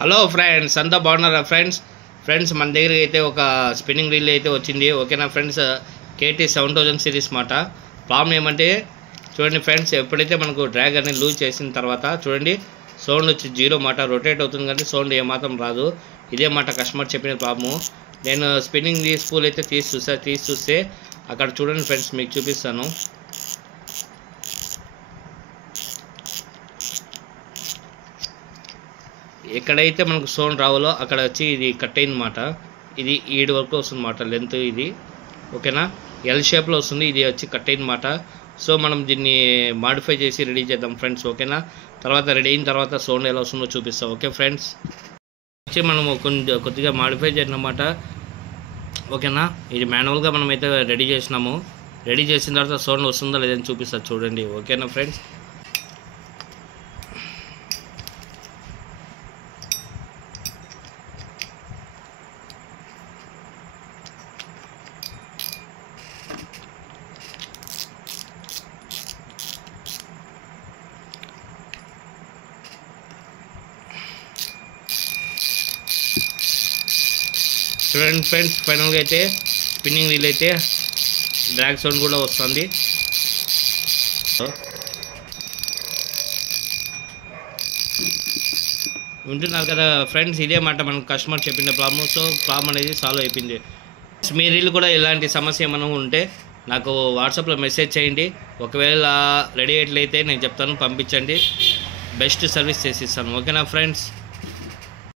Hello friends, అంతా బాగున్నారా friends మన దగ్గరికి అయితే ఒక స్పిన్నింగ్ రీల్ అయితే వచ్చింది. ఓకేనా ఫ్రెండ్స్, KT 7000 సిరీస్ మాట. ప్రాబ్లం ఏమంటే చూడండి ఫ్రెండ్స్, ఎప్పుడైతే మనకు డ్రాగ్ అనేది లూజ్ చేసిన తర్వాత చూడండి సౌండ్ వచ్చి 0 మాట, రొటేట్ అవుతుంది కానీ సౌండ్ ఏమాత్రం రాదు. ఇదే మాట కస్టమర్ చెప్పిన ప్రాబ్లము. నేను స్పిన్నింగ్ స్పూల్ అయితే తీసి చూస్తే అక్కడ చూడండి ఫ్రెండ్స్, మీకు చూపిస్తాను. ఎక్కడైతే మనకు సౌండ్ రావాలో అక్కడ వచ్చి ఇది కట్ అయిందన్నమాట. ఇది 7 వరకు వస్తుంది మాట లెంత్ ఇది. ఓకేనా, L షేప్లో వస్తుంది. ఇది వచ్చి కట్ అయిందన్నమాట. సో మనం దీన్ని మాడిఫై చేసి రెడీ చేద్దాం ఫ్రెండ్స్. ఓకేనా, తర్వాత రెడీ అయిన తర్వాత సౌండ్ ఎలా వస్తుందో చూపిస్తాం. ఓకే ఫ్రెండ్స్, వచ్చి మనము కొద్దిగా మాడిఫై చేసినమాట. ఓకేనా, ఇది మాన్యువల్గా మనమైతే రెడీ చేసినాము. రెడీ చేసిన తర్వాత సౌండ్ వస్తుందో లేదని చూపిస్తా చూడండి. ఓకేనా ఫ్రెండ్స్, చూడండి ఫ్రెండ్స్, ఫైనల్గా అయితే స్పిన్నింగ్ రీల్ అయితే డ్రాగ్ సౌండ్ కూడా వస్తుంది. వింటున్నారు కదా ఫ్రెండ్స్, ఇదే మాట మనకు కస్టమర్ చెప్పిన ప్రాబ్లమ్. సో ప్రాబ్లం అనేది సాల్వ్ అయిపోయింది. మీ రీల్ కూడా ఇలాంటి సమస్య ఏమైనా ఉంటే నాకు వాట్సాప్లో మెసేజ్ చేయండి. ఒకవేళ రెడీ అయ్యేట్లయితే నేను చెప్తాను, పంపించండి. బెస్ట్ సర్వీస్ చేసి ఇస్తాను. ఓకేనా ఫ్రెండ్స్.